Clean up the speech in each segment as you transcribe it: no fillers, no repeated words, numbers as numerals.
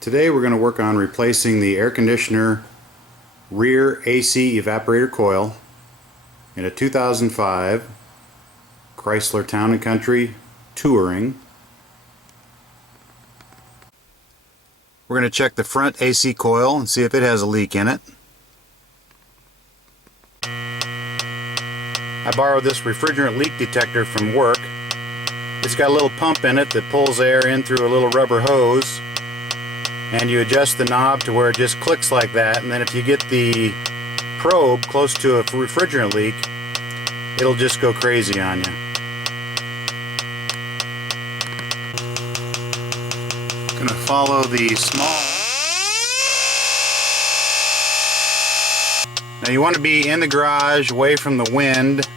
Today we're going to work on replacing the air conditioner rear AC evaporator coil in a 2005 Chrysler Town Country Touring. We're going to check the front AC coil and see if it has a leak in it. I borrowed this refrigerant leak detector from work. It's got a little pump in it that pulls air in through a little rubber hose, and you adjust the knob to where it just clicks like that, and then if you get the probe close to a refrigerant leak, it'll just go crazy on you. Gonna follow the small. Now you want to be in the garage, away from the wind.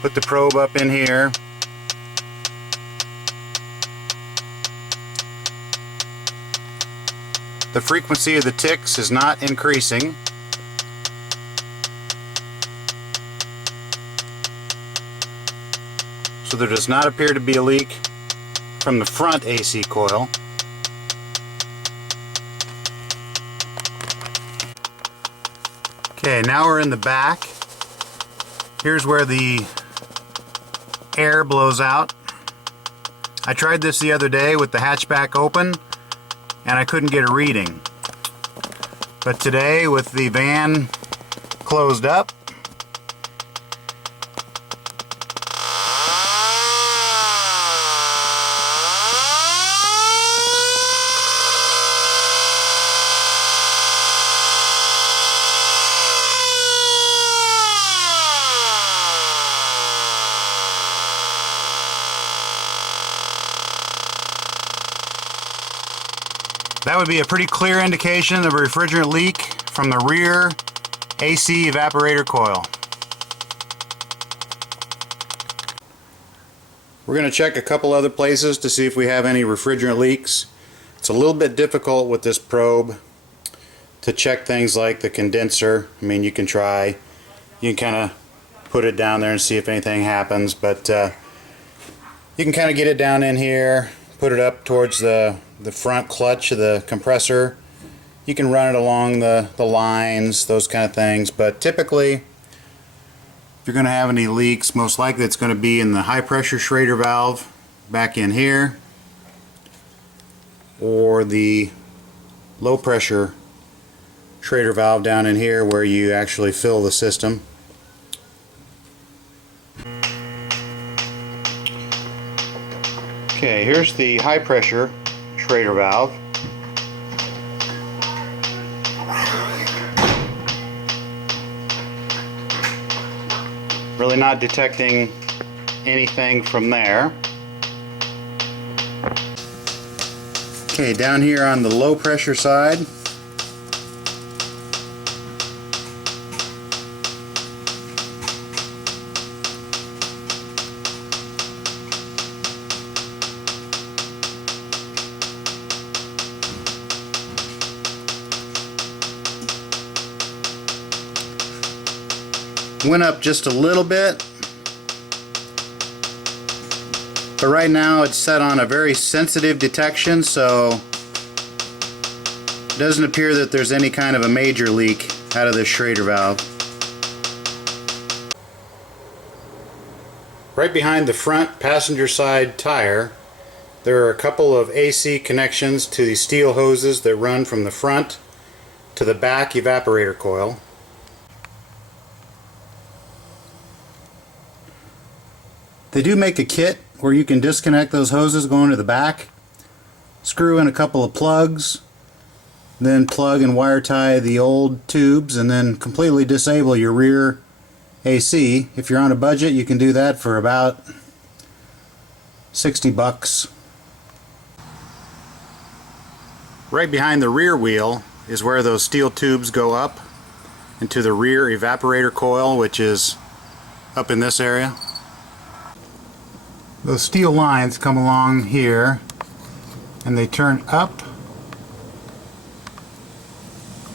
Put the probe up in here. The frequency of the ticks is not increasing. So there does not appear to be a leak from the front AC coil. Okay, now we're in the back. Here's where the air blows out. I tried this the other day with the hatchback open and I couldn't get a reading. But today, with the van closed up, that would be a pretty clear indication of a refrigerant leak from the rear AC evaporator coil. We're going to check a couple other places to see if we have any refrigerant leaks. It's a little bit difficult with this probe to check things like the condenser. I mean, you can try, you can kind of put it down there and see if anything happens, but you can kind of get it down in here, put it up towards the front clutch of the compressor. You can run it along the lines, those kind of things, but typically if you're going to have any leaks, most likely it's going to be in the high pressure Schrader valve back in here, or the low pressure Schrader valve down in here where you actually fill the system. Okay, here's the high pressure Schrader valve. Really not detecting anything from there. Okay, down here on the low pressure side, went up just a little bit, but right now it's set on a very sensitive detection, so it doesn't appear that there's any kind of a major leak out of this Schrader valve. Right behind the front passenger side tire, there are a couple of AC connections to the steel hoses that run from the front to the back evaporator coil. They do make a kit where you can disconnect those hoses going to the back, screw in a couple of plugs, then plug and wire tie the old tubes, and then completely disable your rear AC. If you're on a budget, you can do that for about $60. Right behind the rear wheel is where those steel tubes go up into the rear evaporator coil, which is up in this area. Those steel lines come along here and they turn up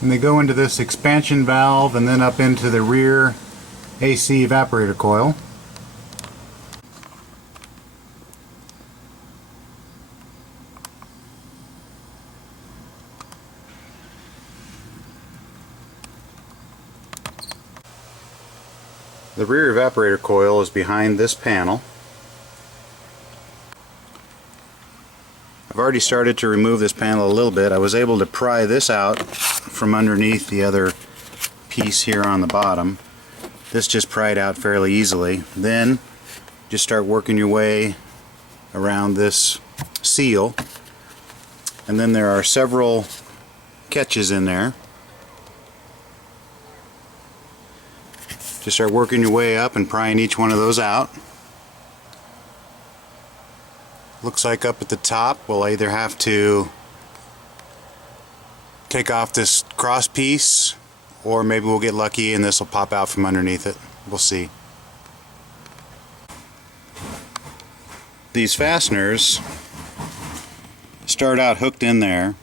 and they go into this expansion valve and then up into the rear AC evaporator coil. The rear evaporator coil is behind this panel. I've already started to remove this panel a little bit. I was able to pry this out from underneath the other piece here on the bottom. This just pried out fairly easily. Then just start working your way around this seal, and then there are several catches in there. Just start working your way up and prying each one of those out. Looks like up at the top we'll either have to take off this cross piece, or maybe we'll get lucky and this will pop out from underneath it. We'll see. These fasteners start out hooked in there.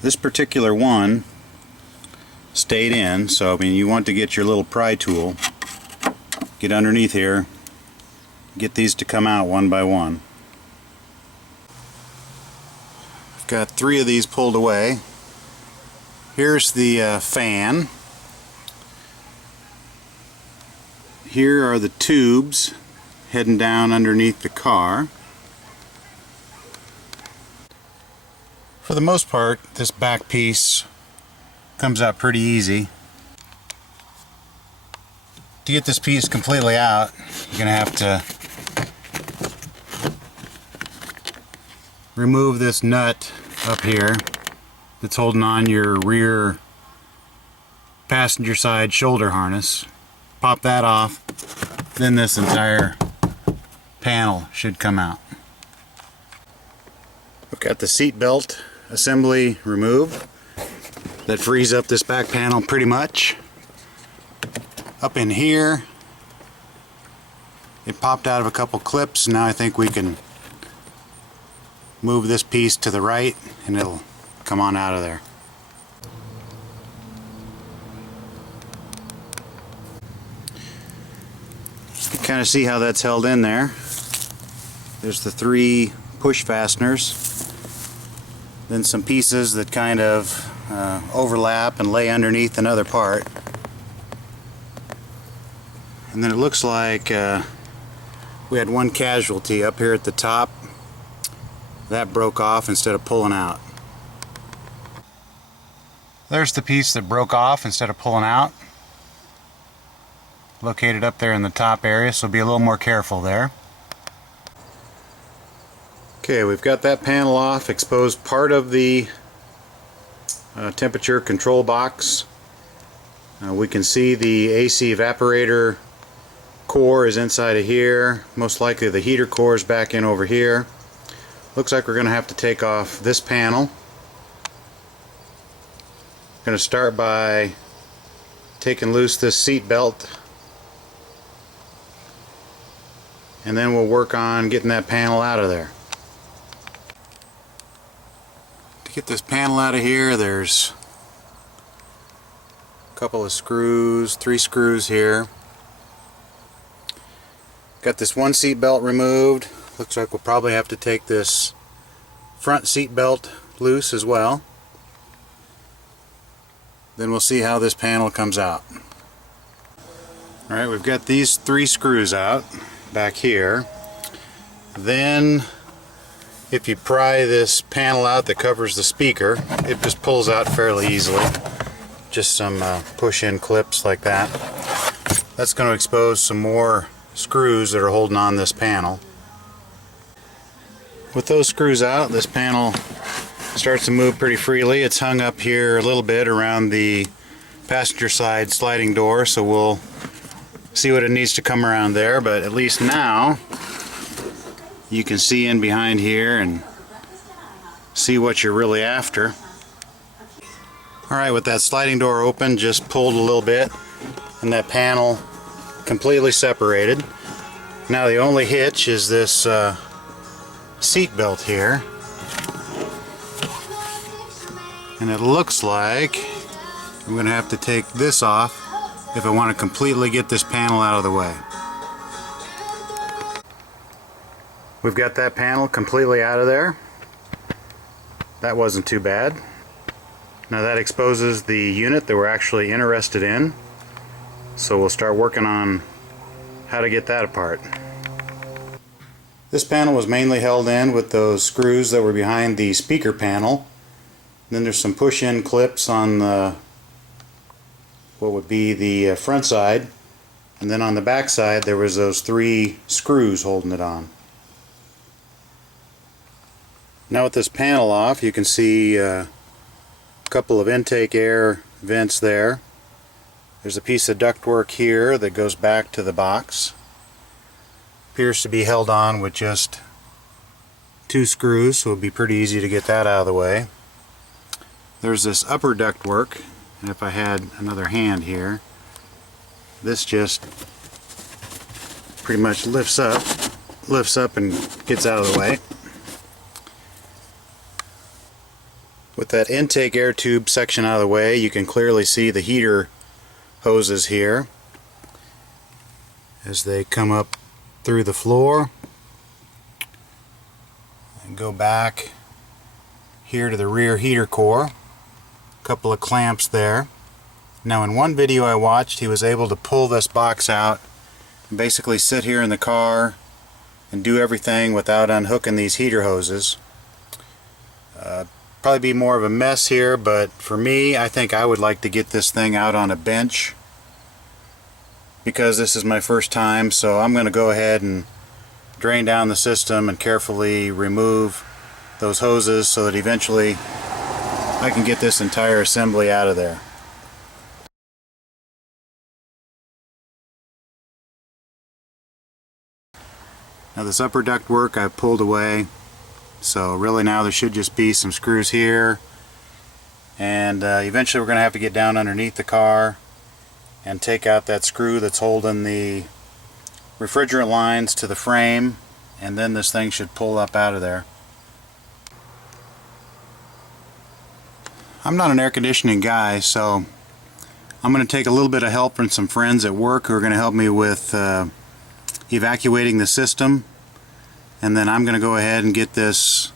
This particular one stayed in, so I mean, you want to get your little pry tool, get underneath here, get these to come out one by one. I've got 3 of these pulled away. Here's the fan. Here are the tubes heading down underneath the car. For the most part, this back piece comes out pretty easy. To get this piece completely out, you're going to have to remove this nut up here that's holding on your rear passenger side shoulder harness. Pop that off, then this entire panel should come out. We've got the seat belt assembly removed. That frees up this back panel pretty much. Up in here, it popped out of a couple clips. Now I think we can move this piece to the right and it'll come on out of there. You can kind of see how that's held in there. There's the 3 push fasteners, then some pieces that kind of overlap and lay underneath another part, and then it looks like we had one casualty up here at the top. That broke off instead of pulling out. There's the piece that broke off instead of pulling out, located up there in the top area, so be a little more careful there. Okay, we've got that panel off, exposed part of the temperature control box. We can see the AC evaporator core is inside of here. Most likely the heater core is back in over here. Looks like we're going to have to take off this panel. Going to start by taking loose this seat belt, and then we'll work on getting that panel out of there. To get this panel out of here, there's a couple of screws, 3 screws here. Got this one seat belt removed. Looks like we'll probably have to take this front seat belt loose as well. Then we'll see how this panel comes out. Alright, we've got these 3 screws out back here. Then if you pry this panel out that covers the speaker, it just pulls out fairly easily. Just some push-in clips like that. That's going to expose some more screws that are holding on this panel. With those screws out, this panel starts to move pretty freely. It's hung up here a little bit around the passenger side sliding door, so we'll see what it needs to come around there, but at least now you can see in behind here and see what you're really after. Alright, with that sliding door open, just pulled a little bit and that panel completely separated. Now the only hitch is this seat belt here, and it looks like I'm going to have to take this off if I want to completely get this panel out of the way. We've got that panel completely out of there. That wasn't too bad. Now that exposes the unit that we're actually interested in. So we'll start working on how to get that apart. This panel was mainly held in with those screws that were behind the speaker panel. Then there's some push-in clips on the what would be the front side, and then on the back side there was those 3 screws holding it on. Now with this panel off, you can see a couple of intake air vents there. There's a piece of ductwork here that goes back to the box. Appears to be held on with just 2 screws, so it'll be pretty easy to get that out of the way. There's this upper ductwork, and if I had another hand here, this just pretty much lifts up and gets out of the way. With that intake air tube section out of the way, you can clearly see the heater hoses here as they come up through the floor and go back here to the rear heater core. A couple of clamps there. Now in one video I watched, he was able to pull this box out and basically sit here in the car and do everything without unhooking these heater hoses. Probably be more of a mess here, but for me, I think I would like to get this thing out on a bench because this is my first time. So I'm going to go ahead and drain down the system and carefully remove those hoses so that eventually I can get this entire assembly out of there. Now this upper duct work I've pulled away, so really now there should just be some screws here, and eventually we're going to have to get down underneath the car and take out that screw that's holding the refrigerant lines to the frame, and then this thing should pull up out of there. I'm not an air conditioning guy, so I'm going to take a little bit of help from some friends at work who are going to help me with evacuating the system, and then I'm going to go ahead and get this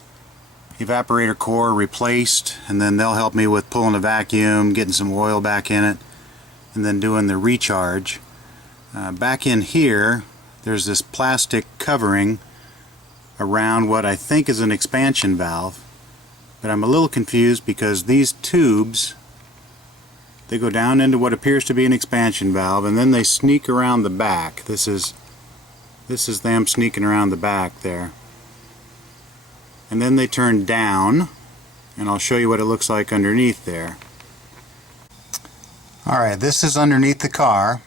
evaporator core replaced, and then they'll help me with pulling a vacuum, getting some oil back in it, and then doing the recharge. Back in here there's this plastic covering around what I think is an expansion valve, but I'm a little confused because these tubes, they go down into what appears to be an expansion valve, and then they sneak around the back. This is them sneaking around the back there. And then they turn down, and I'll show you what it looks like underneath there. Alright, this is underneath the car.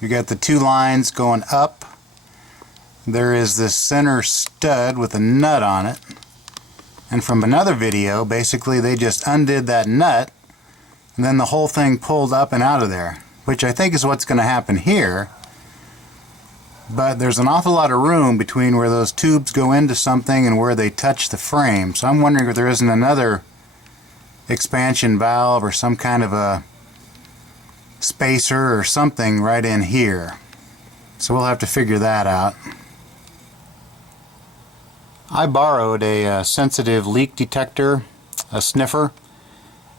You got the 2 lines going up. There is this center stud with a nut on it. And from another video, basically they just undid that nut, and then the whole thing pulled up and out of there, which I think is what's going to happen here. But there's an awful lot of room between where those tubes go into something and where they touch the frame. So I'm wondering if there isn't another expansion valve or some kind of a spacer or something right in here. So we'll have to figure that out. I borrowed a sensitive leak detector, a sniffer,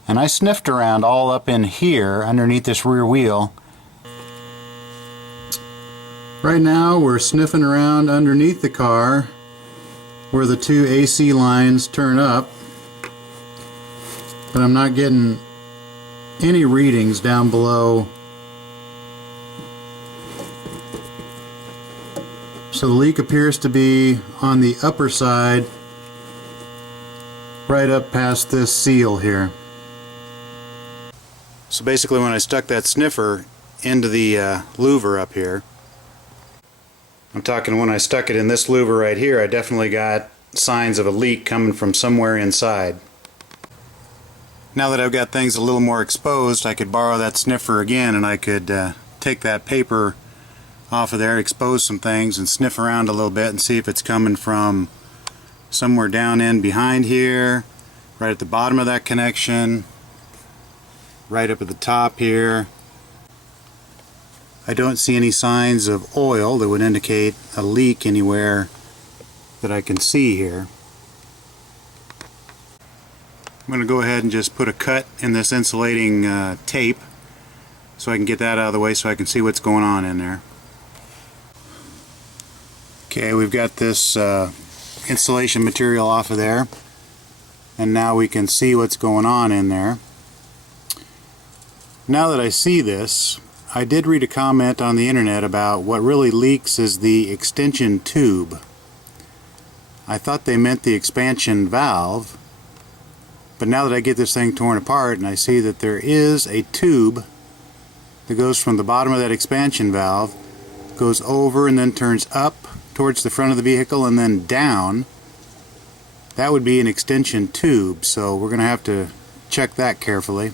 and I sniffed around all up in here underneath this rear wheel. Right now we're sniffing around underneath the car where the 2 AC lines turn up, but I'm not getting any readings down below. So the leak appears to be on the upper side, right up past this seal here. So basically when I stuck that sniffer into the louver up here, I'm talking when I stuck it in this louver right here, I definitely got signs of a leak coming from somewhere inside. Now that I've got things a little more exposed, I could borrow that sniffer again, and I could take that paper off of there, expose some things, and sniff around a little bit and see if it's coming from somewhere down in behind here, right at the bottom of that connection, right up at the top here. I don't see any signs of oil that would indicate a leak anywhere that I can see here. I'm going to go ahead and just put a cut in this insulating tape so I can get that out of the way so I can see what's going on in there. Okay, we've got this insulation material off of there, and now we can see what's going on in there. Now that I see this, I did read a comment on the internet about what really leaks is the extension tube. I thought they meant the expansion valve, but now that I get this thing torn apart and I see that there is a tube that goes from the bottom of that expansion valve, goes over and then turns up towards the front of the vehicle and then down, that would be an extension tube, so we're going to have to check that carefully.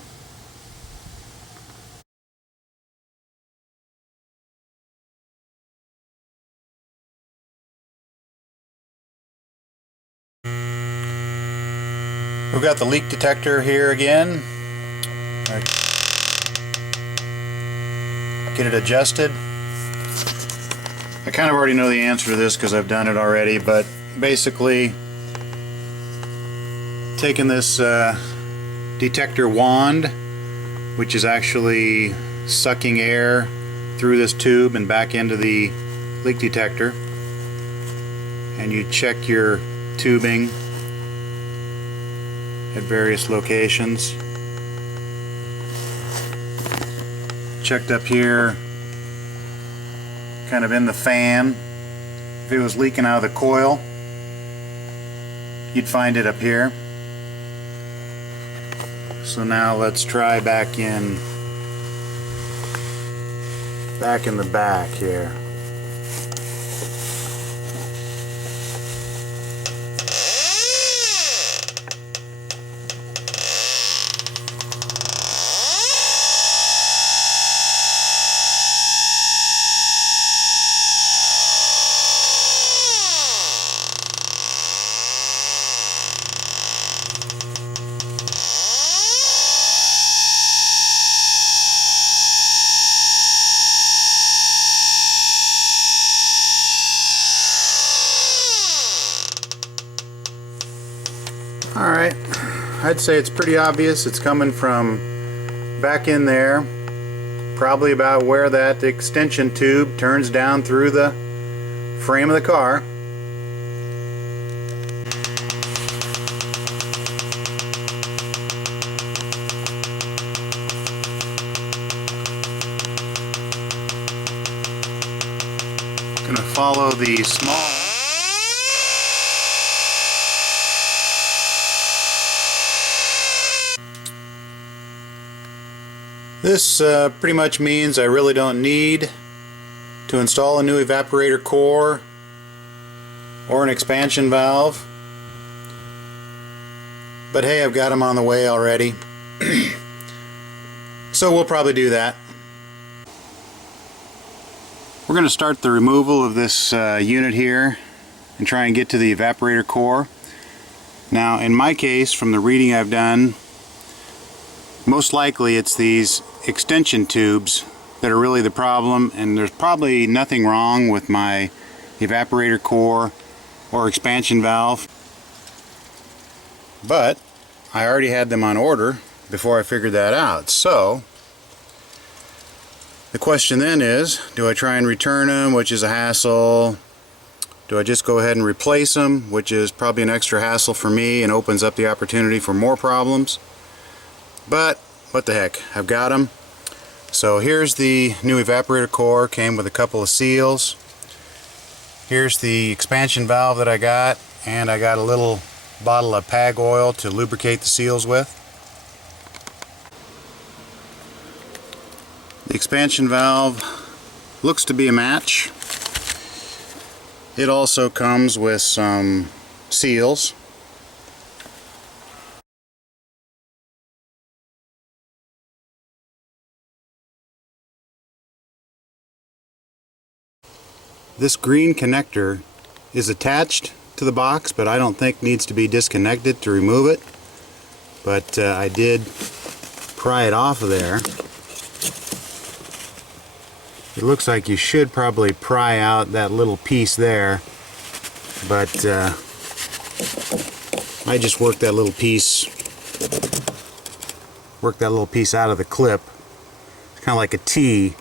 We've got the leak detector here again. Get it adjusted. I kind of already know the answer to this because I've done it already, but basically taking this detector wand, which is actually sucking air through this tube and back into the leak detector, and you check your tubing at various locations. Checked up here, kind of in the fan. If it was leaking out of the coil, you'd find it up here. So now let's try back in the back here. Alright, I'd say it's pretty obvious. It's coming from back in there, probably about where that extension tube turns down through the frame of the car. I'm going to follow the small This pretty much means I really don't need to install a new evaporator core or an expansion valve. But hey, I've got them on the way already. So we'll probably do that. We're going to start the removal of this unit here and try and get to the evaporator core. Now in my case, from the reading I've done, most likely it's these extension tubes that are really the problem, and there's probably nothing wrong with my evaporator core or expansion valve, but I already had them on order before I figured that out. So the question then is, do I try and return them, which is a hassle? Do I just go ahead and replace them, which is probably an extra hassle for me and opens up the opportunity for more problems? But what the heck, I've got them. So here's the new evaporator core, came with a couple of seals. Here's the expansion valve that I got, and I got a little bottle of PAG oil to lubricate the seals with. The expansion valve looks to be a match. It also comes with some seals. This green connector is attached to the box, but I don't think needs to be disconnected to remove it. But I did pry it off of there. It looks like you should probably pry out that little piece there, but I just worked that little piece out of the clip. It's kind of like a T.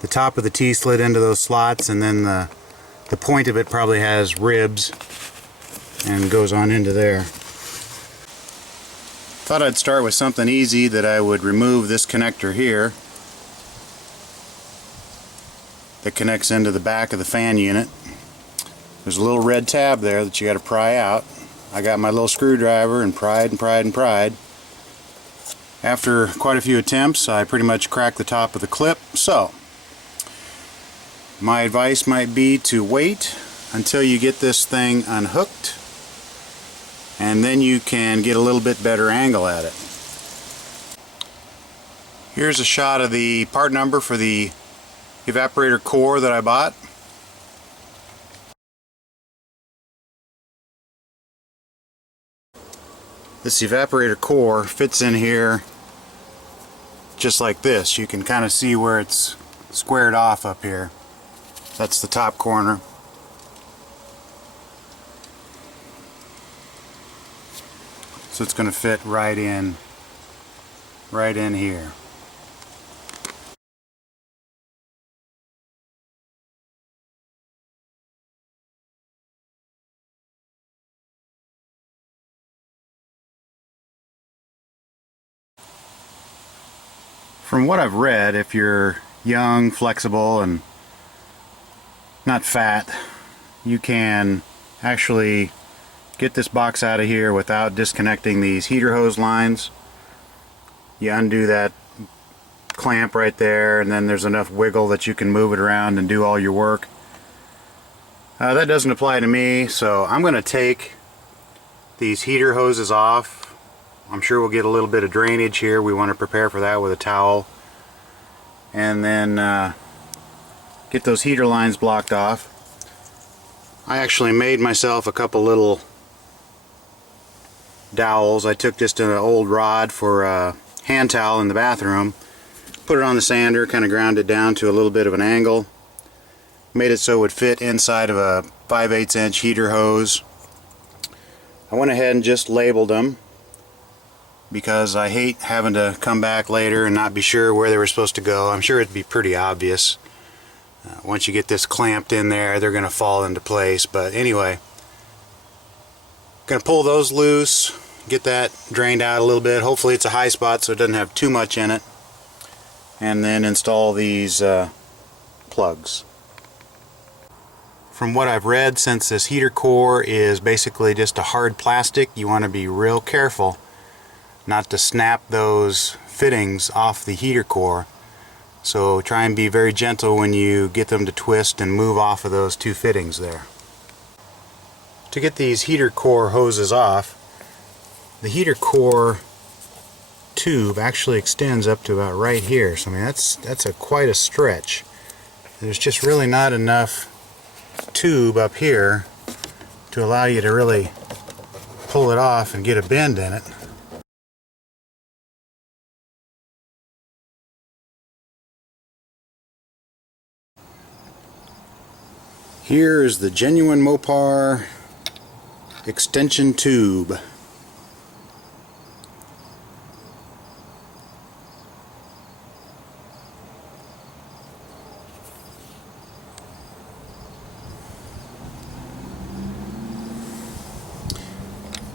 The top of the T slid into those slots, and then the point of it probably has ribs and goes on into there. Thought I'd start with something easy, that I would remove this connector here that connects into the back of the fan unit. There's a little red tab there that you got to pry out. I got my little screwdriver and pried and pried and pried. After quite a few attempts, I pretty much cracked the top of the clip. So my advice might be to wait until you get this thing unhooked, and then you can get a little bit better angle at it. Here's a shot of the part number for the evaporator core that I bought. This evaporator core fits in here just like this. You can kind of see where it's squared off up here. That's the top corner. So it's going to fit right in here. From what I've read, if you're young, flexible, and not fat, you can actually get this box out of here without disconnecting these heater hose lines. You undo that clamp right there, and then there's enough wiggle that you can move it around and do all your work. That doesn't apply to me, so I'm going to take these heater hoses off. I'm sure we'll get a little bit of drainage here. We want to prepare for that with a towel. And then get those heater lines blocked off. I actually made myself a couple little dowels. I took just an old rod for a hand towel in the bathroom, put it on the sander, kind of ground it down to a little bit of an angle, made it so it would fit inside of a 5/8 inch heater hose. I went ahead and just labeled them, because I hate having to come back later and not be sure where they were supposed to go. I'm sure it'd be pretty obvious. Once you get this clamped in there, they're going to fall into place. But anyway, going to pull those loose, get that drained out a little bit. Hopefully it's a high spot so it doesn't have too much in it. And then install these plugs. From what I've read, since this heater core is basically just a hard plastic, you want to be real careful not to snap those fittings off the heater core. So try and be very gentle when you get them to twist and move off of those two fittings there. To get these heater core hoses off, the heater core tube actually extends up to about right here. So I mean that's quite a stretch. There's just really not enough tube up here to allow you to really pull it off and get a bend in it. Here is the genuine Mopar extension tube.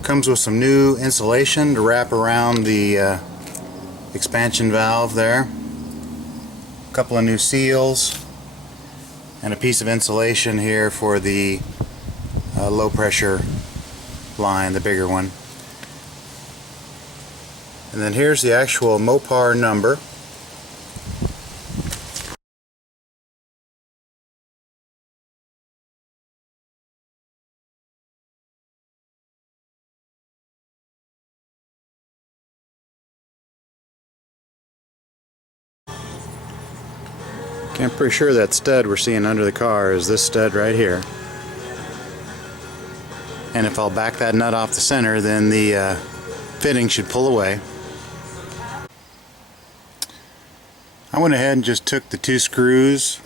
Comes with some new insulation to wrap around the expansion valve there. A couple of new seals. And a piece of insulation here for the low pressure line, the bigger one. And then here's the actual Mopar number. I'm pretty sure that stud we're seeing under the car is this stud right here. And if I'll back that nut off the center, then the fitting should pull away. I went ahead and just took the two screws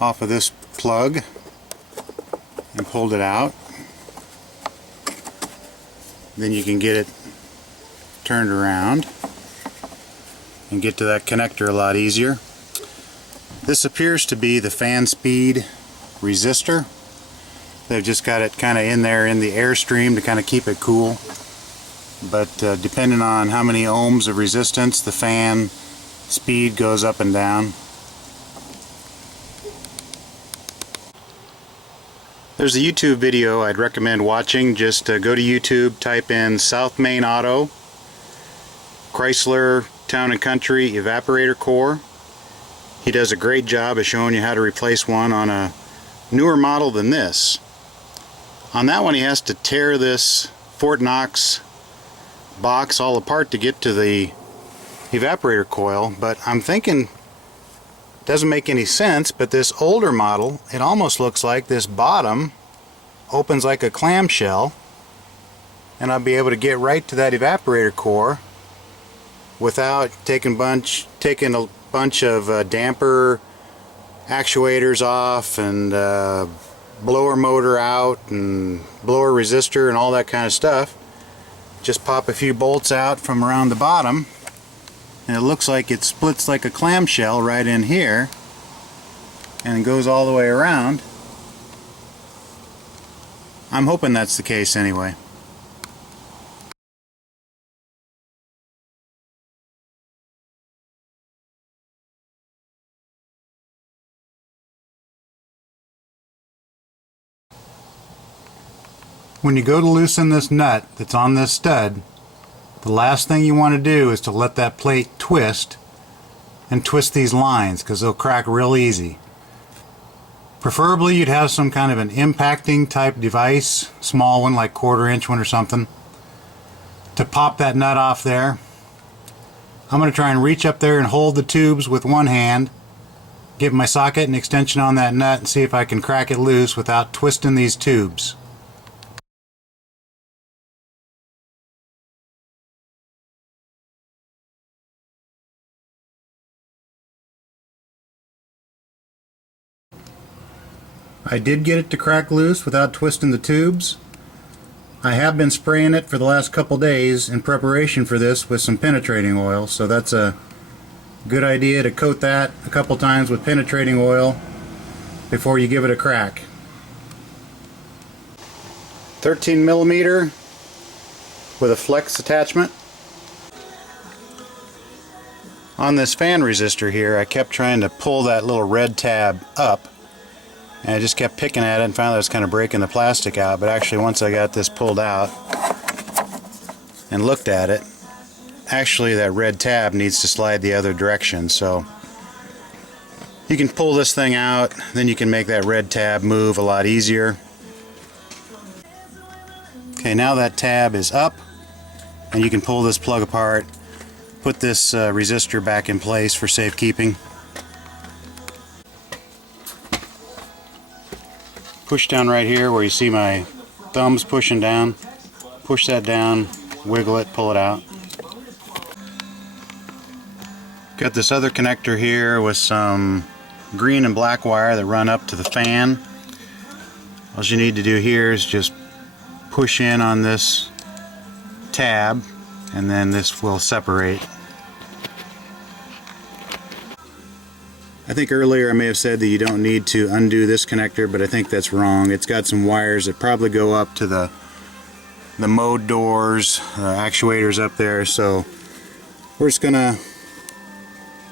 off of this plug and pulled it out. Then you can get it turned around. and get to that connector a lot easier. This appears to be the fan speed resistor. They've just got it kind of in there in the airstream to kind of keep it cool. But depending on how many ohms of resistance, the fan speed goes up and down. There's a YouTube video I'd recommend watching. Just go to YouTube, type in South Main Auto, Chrysler Town & Country Evaporator Core. He does a great job of showing you how to replace one on a newer model than this. On that one he has to tear this Fort Knox box all apart to get to the evaporator coil, but I'm thinking it doesn't make any sense, but this older model, it almost looks like this bottom opens like a clamshell, and I'll be able to get right to that evaporator core without taking a bunch of damper actuators off and blower motor out and blower resistor and all that kind of stuff. Just pop a few bolts out from around the bottom, and it looks like it splits like a clamshell right in here and goes all the way around. I'm hoping that's the case anyway. When you go to loosen this nut that's on this stud, the last thing you want to do is to let that plate twist and twist these lines, because they'll crack real easy. Preferably you'd have some kind of an impacting type device, small one like 1/4 inch one or something, to pop that nut off there. I'm going to try and reach up there and hold the tubes with one hand, get my socket and extension on that nut, and see if I can crack it loose without twisting these tubes. I did get it to crack loose without twisting the tubes. I have been spraying it for the last couple days in preparation for this with some penetrating oil, so that's a good idea to coat that a couple times with penetrating oil before you give it a crack. 13mm with a flex attachment. On this fan resistor here, I kept trying to pull that little red tab up, and I just kept picking at it and found that I was kind of breaking the plastic out. But actually, once I got this pulled out and looked at it, actually that red tab needs to slide the other direction. So you can pull this thing out, then you can make that red tab move a lot easier. Okay, now that tab is up, and you can pull this plug apart, put this resistor back in place for safekeeping. Push down right here where you see my thumbs pushing down. Push that down, wiggle it, pull it out. Got this other connector here with some green and black wire that run up to the fan. All you need to do here is just push in on this tab, and then this will separate. I think earlier I may have said that you don't need to undo this connector, but I think that's wrong. It's got some wires that probably go up to the mode doors, actuators up there, so we're just gonna,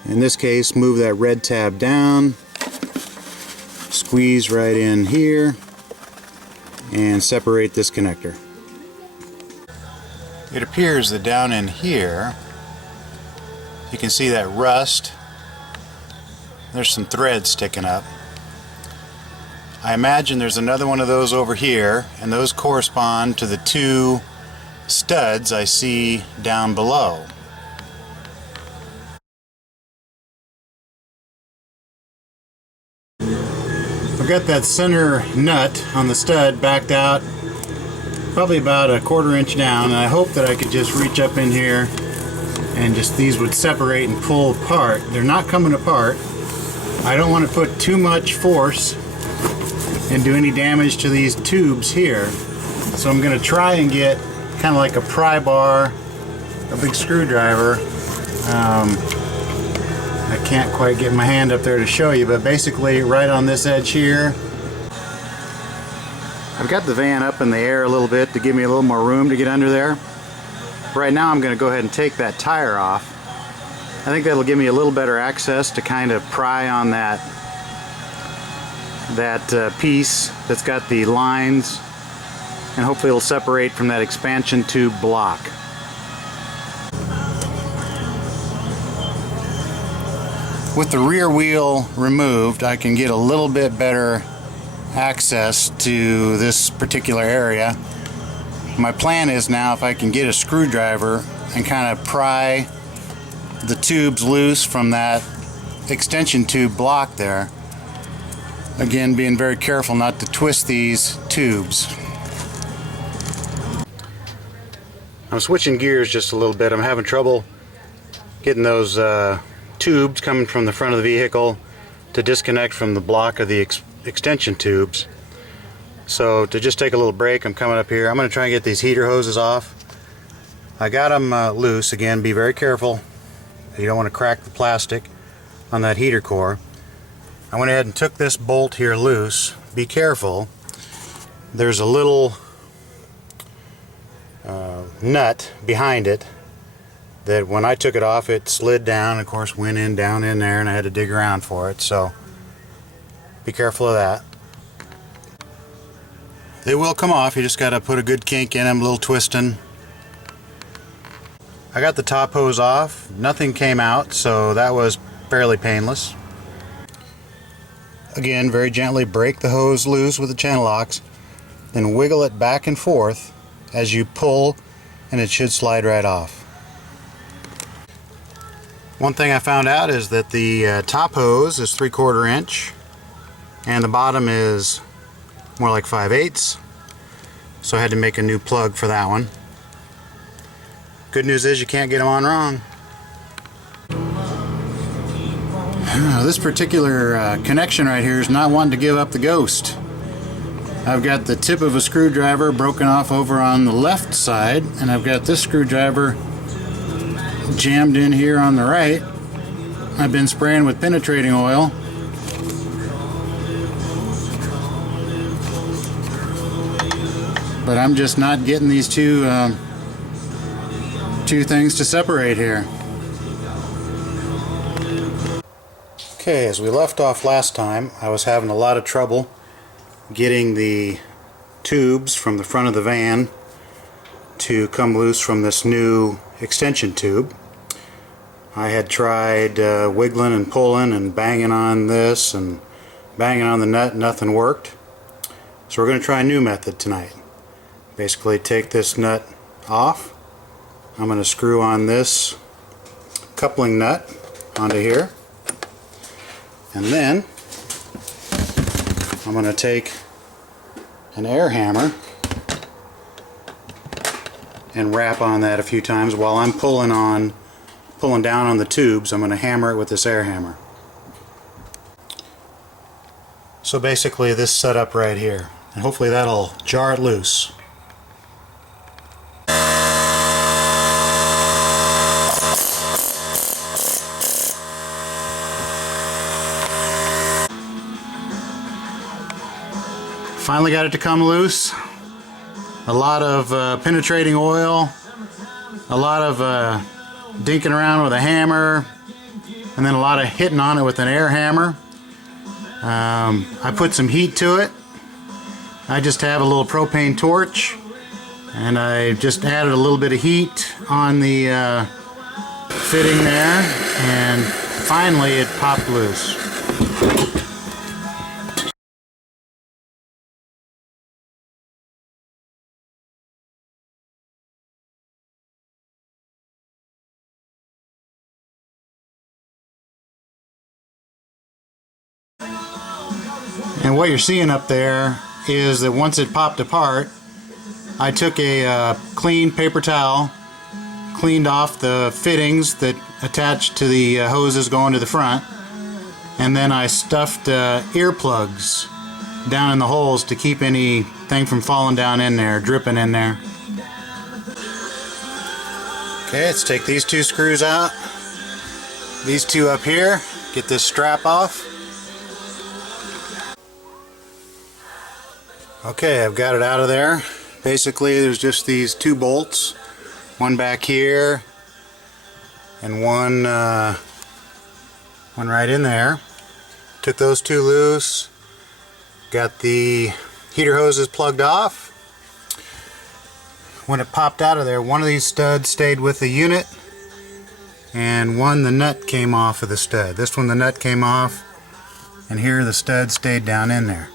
in this case, move that red tab down, squeeze right in here, and separate this connector. It appears that down in here you can see that rust. There's some threads sticking up. I imagine there's another one of those over here, and those correspond to the two studs I see down below. I've got that center nut on the stud backed out probably about 1/4 inch down, and I hope that I could just reach up in here and just these would separate and pull apart. They're not coming apart. I don't want to put too much force and do any damage to these tubes here, so I'm going to try and get kind of like a pry bar, a big screwdriver, I can't quite get my hand up there to show you, but basically right on this edge here, I've got the van up in the air a little bit to give me a little more room to get under there. Right now I'm going to go ahead and take that tire off. I think that'll give me a little better access to kind of pry on that piece that's got the lines, and hopefully it'll separate from that expansion tube block. With the rear wheel removed, I can get a little bit better access to this particular area. My plan is now, if I can get a screwdriver and kind of pry the tubes loose from that extension tube block there. Again, being very careful not to twist these tubes. I'm switching gears just a little bit. I'm having trouble getting those tubes coming from the front of the vehicle to disconnect from the block of the extension tubes. So to just take a little break, I'm coming up here. I'm going to try and get these heater hoses off. I got them loose. Again, be very careful. You don't want to crack the plastic on that heater core. I went ahead and took this bolt here loose. Be careful. There's a little nut behind it that when I took it off, it slid down, of course went in down in there, and I had to dig around for it. So be careful of that. They will come off. You just got to put a good kink in them, a little twisting. I got the top hose off. Nothing came out, so that was fairly painless. Again, very gently break the hose loose with the channel locks, then wiggle it back and forth as you pull, and it should slide right off. One thing I found out is that the top hose is 3/4 inch and the bottom is more like 5/8, so I had to make a new plug for that one. Good news is you can't get them on wrong. This particular connection right here is not wanting to give up the ghost. I've got the tip of a screwdriver broken off over on the left side, and I've got this screwdriver jammed in here on the right. I've been spraying with penetrating oil. But I'm just not getting these two things to separate here. Okay, as we left off last time, I was having a lot of trouble getting the tubes from the front of the van to come loose from this new extension tube. I had tried wiggling and pulling and banging on this and banging on the nut. Nothing worked. So we're going to try a new method tonight. Basically take this nut off. I'm going to screw on this coupling nut onto here, and then I'm going to take an air hammer and wrap on that a few times while I'm pulling down on the tubes. I'm going to hammer it with this air hammer. So basically this setup right here, and hopefully that'll jar it loose. Finally got it to come loose. A lot of penetrating oil, a lot of dinking around with a hammer, and then a lot of hitting on it with an air hammer. I put some heat to it. I just have a little propane torch, and I just added a little bit of heat on the fitting there, and finally it popped loose. And what you're seeing up there is that once it popped apart, I took a clean paper towel, cleaned off the fittings that attach to the hoses going to the front, and then I stuffed earplugs down in the holes to keep anything from falling down in there, dripping in there. Okay, let's take these two screws out. these two up here, get this strap off. Okay, I've got it out of there. Basically there's just these two bolts, one back here and one right in there. Took those two loose, got the heater hoses plugged off. When it popped out of there, one of these studs stayed with the unit and the nut came off of the stud. This one, the nut came off, and here the stud stayed down in there.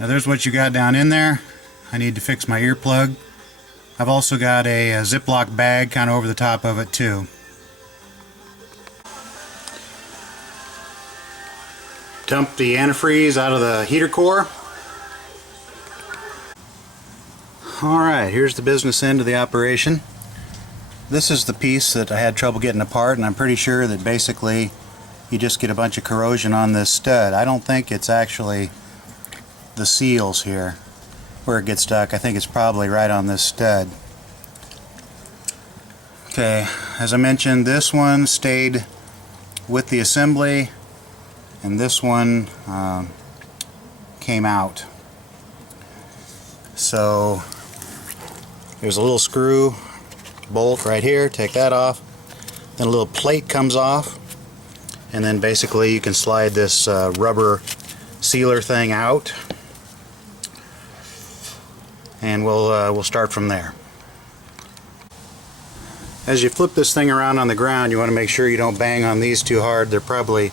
Now there's what you got down in there. I need to fix my earplug. I've also got a Ziploc bag kind of over the top of it too. Dump the antifreeze out of the heater core. Alright, here's the business end of the operation. This is the piece that I had trouble getting apart, and I'm pretty sure that basically you just get a bunch of corrosion on this stud. I don't think it's actually the seals here where it gets stuck. I think it's probably right on this stud. Okay, as I mentioned, this one stayed with the assembly and this one came out. So there's a little screw bolt right here, take that off, then a little plate comes off, and then basically you can slide this rubber sealer thing out, and we'll start from there. As you flip this thing around on the ground, you want to make sure you don't bang on these too hard. They're probably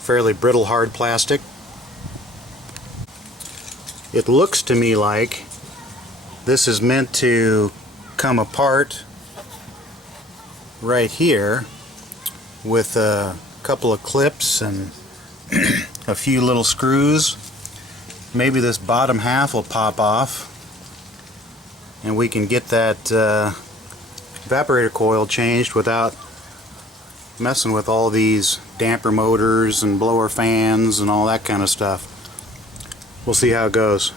fairly brittle hard plastic. It looks to me like this is meant to come apart right here with a couple of clips and a few little screws. Maybe this bottom half will pop off and we can get that evaporator coil changed without messing with all these damper motors and blower fans and all that kind of stuff. We'll see how it goes.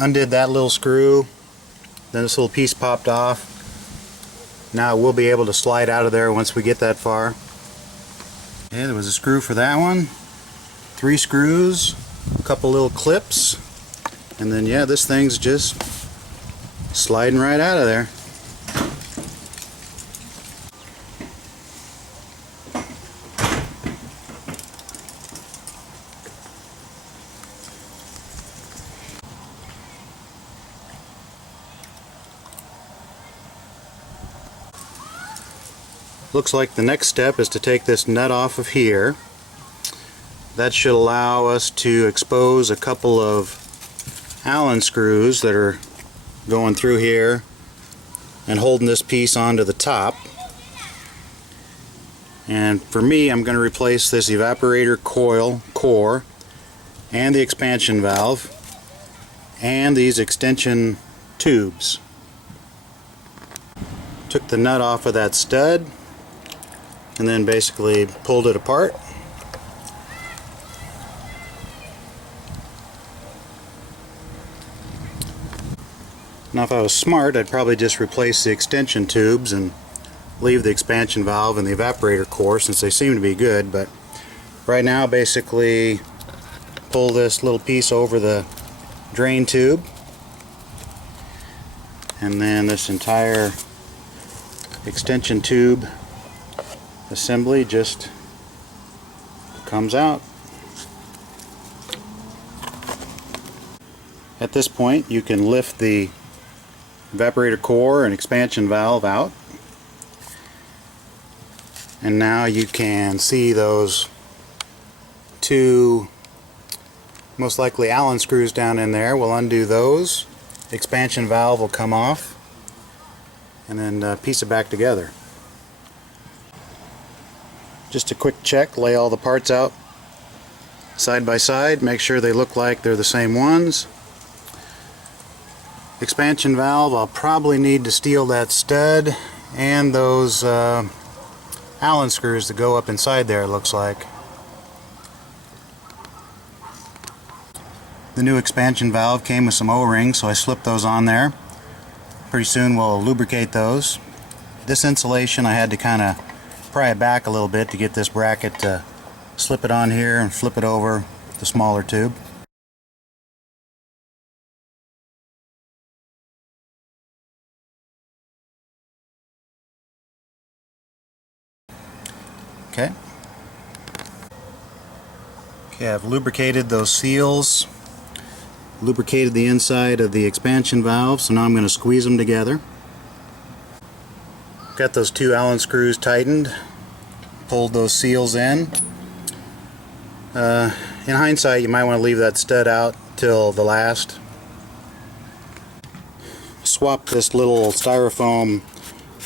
Undid that little screw, then this little piece popped off. Now we'll be able to slide out of there once we get that far. Okay, there was a screw for that one, 3 screws, a couple little clips, and then yeah, this thing's just sliding right out of there. Looks like the next step is to take this nut off of here. That should allow us to expose a couple of Allen screws that are going through here and holding this piece onto the top. And for me, I'm going to replace this evaporator coil core and the expansion valve and these extension tubes. Took the nut off of that stud and then basically pulled it apart. Now if I was smart, I'd probably just replace the extension tubes and leave the expansion valve and the evaporator core since they seem to be good, but right now basically pull this little piece over the drain tube and then this entire extension tube assembly just comes out. At this point you can lift the evaporator core and expansion valve out, and now you can see those 2 most likely Allen screws down in there. We'll undo those, the expansion valve will come off, and then piece it back together. Just a quick check, lay all the parts out side by side, make sure they look like they're the same ones. Expansion valve, I'll probably need to steel that stud and those Allen screws that go up inside there, it looks like. The new expansion valve came with some O-rings, so I slipped those on there. Pretty soon we'll lubricate those. This insulation I had to kind of pry it back a little bit to get this bracket to slip it on here and flip it over the smaller tube. Okay. Okay, I've lubricated those seals, lubricated the inside of the expansion valve, so now I'm going to squeeze them together. Got those two Allen screws tightened, pulled those seals in. In hindsight, you might want to leave that stud out till the last. Swap this little styrofoam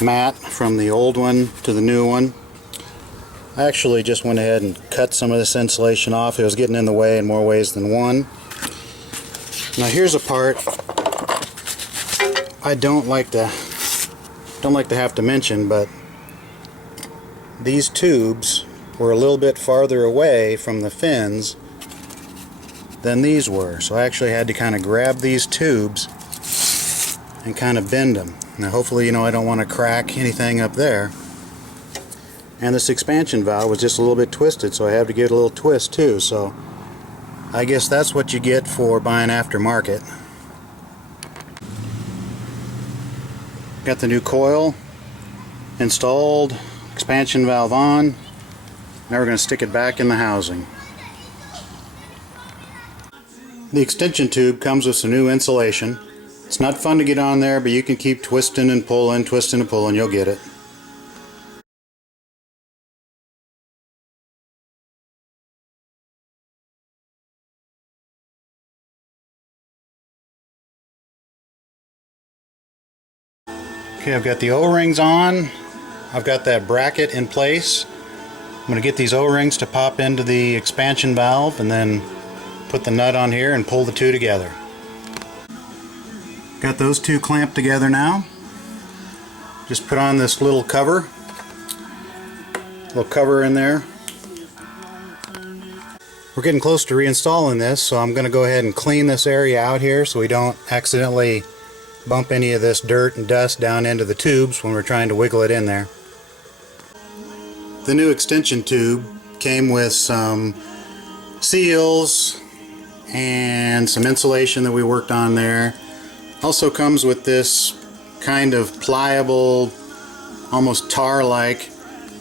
mat from the old one to the new one. I actually just went ahead and cut some of this insulation off. It was getting in the way in more ways than one. Now here's a part I don't like to have to mention, but these tubes were a little bit farther away from the fins than these were. So I actually had to kind of grab these tubes and kind of bend them. Now hopefully, I don't want to crack anything up there. And this expansion valve was just a little bit twisted, so I have to give it a little twist too. So I guess that's what you get for buying aftermarket. Got the new coil installed, expansion valve on. Now we're going to stick it back in the housing. The extension tube comes with some new insulation. It's not fun to get on there, but you can keep twisting and pulling, you'll get it. Okay, I've got the O-rings on. I've got that bracket in place. I'm going to get these O-rings to pop into the expansion valve and then put the nut on here and pull the two together. Got those two clamped together now. Just put on this little cover in there. We're getting close to reinstalling this, so I'm going to go ahead and clean this area out here so we don't accidentally bump any of this dirt and dust down into the tubes when we're trying to wiggle it in there. The new extension tube came with some seals and some insulation that we worked on there. Also comes with this kind of pliable, almost tar-like,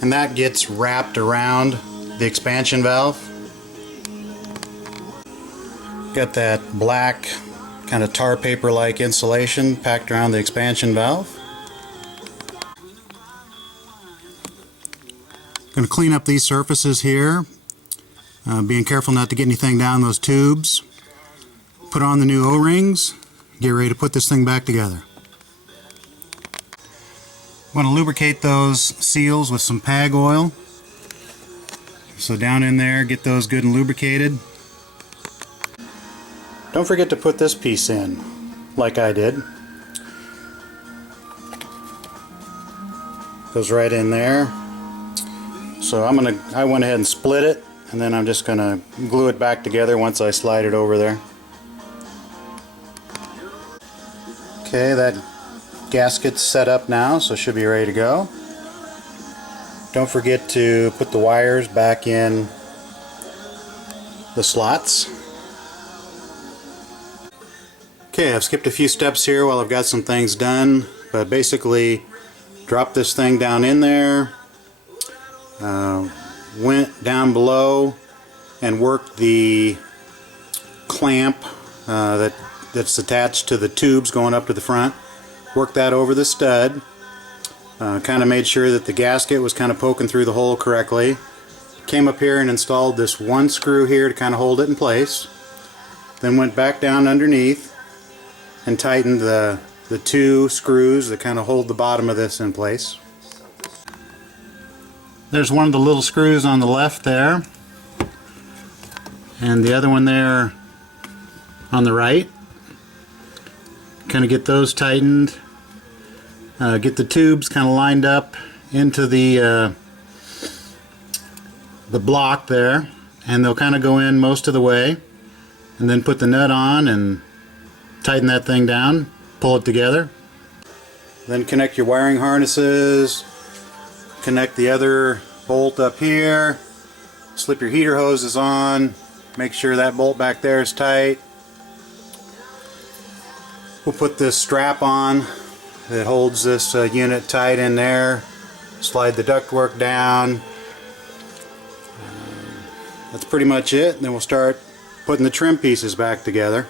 and that gets wrapped around the expansion valve. Got that black kind of tar paper like insulation packed around the expansion valve. Going to clean up these surfaces here, being careful not to get anything down those tubes. Put on the new O-rings, get ready to put this thing back together. Want to lubricate those seals with some PAG oil. So down in there, get those good and lubricated. Don't forget to put this piece in, like I did. Goes right in there. So I went ahead and split it, and then I'm just gonna glue it back together once I slide it over there. Okay, that gasket's set up now, so it should be ready to go. Don't forget to put the wires back in the slots. Okay, I've skipped a few steps here while I've got some things done, but basically drop this thing down in there, went down below and worked the clamp that's attached to the tubes going up to the front. Worked that over the stud, kind of made sure that the gasket was kind of poking through the hole correctly. Came up here and installed this one screw here to kind of hold it in place. Then went back down underneath and tightened the two screws that kind of hold the bottom of this in place. There's one of the little screws on the left there, and the other one there on the right. Kind of get those tightened, get the tubes kind of lined up into the block there, and they'll kind of go in most of the way. and then put the nut on and tighten that thing down, pull it together. Then connect your wiring harnesses, connect the other bolt up here, slip your heater hoses on, make sure that bolt back there is tight. We'll put this strap on that holds this unit tight in there, slide the ductwork down. That's pretty much it. Then we'll start putting the trim pieces back together.